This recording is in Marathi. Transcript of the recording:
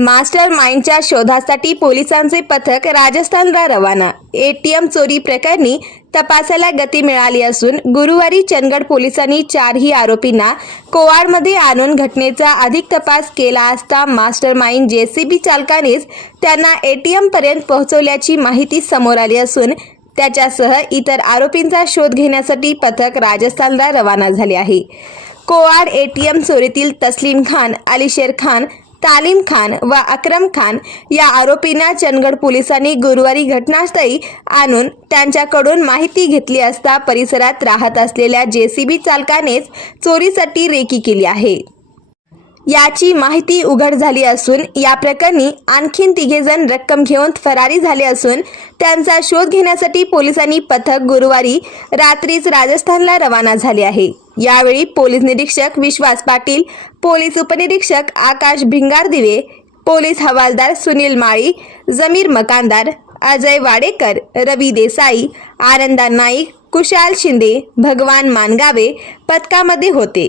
मास्टर माइंडच्या शोधासाठी पोलिसांचे पथक राजस्थानला रवाना. एटीएम चोरी प्रकरणी तपासाला गती मिळाली असून गुरुवारी चंदगड पोलिसांनी चारही आरोपींना कोवाडमध्ये आणून घटनेचा अधिक तपास केला असता मास्टर माइंड जेसीबी चालकानेच त्यांना एटीएम पर्यंत पोहोचवल्याची माहिती समोर आली असून त्याच्यासह इतर आरोपींचा शोध घेण्यासाठी पथक राजस्थानला रवाना झाले आहे. कोवाड एटीएम चोरीतील तस्लीम खान अलिशेर खान तालीम खान व अक्रम खान या आरोपींना चंदगड पोलिसांनी गुरुवारी घटनास्थळी आणून त्यांच्याकडून माहिती घेतली असता परिसरात राहत असलेल्या जेसीबी चालकानेच चोरीसाठी रेकी केली आहे. याची माहिती उघड झाली असून या प्रकरणी आणखीन तिघेजण रक्कम घेऊन फरारी झाले असून त्यांचा शोध घेण्यासाठी पोलिसांनी पथक गुरुवारी रात्रीच राजस्थानला रवाना झाले आहे. यावेळी पोलीस निरीक्षक विश्वास पाटील पोलीस उपनिरीक्षक आकाश भिंगारदिवे पोलीस हवालदार सुनील माळी जमीर मकानदार अजय वाडेकर रवी देसाई आनंदा नाईक कुशाल शिंदे भगवान मानगावे पथकामध्ये होते.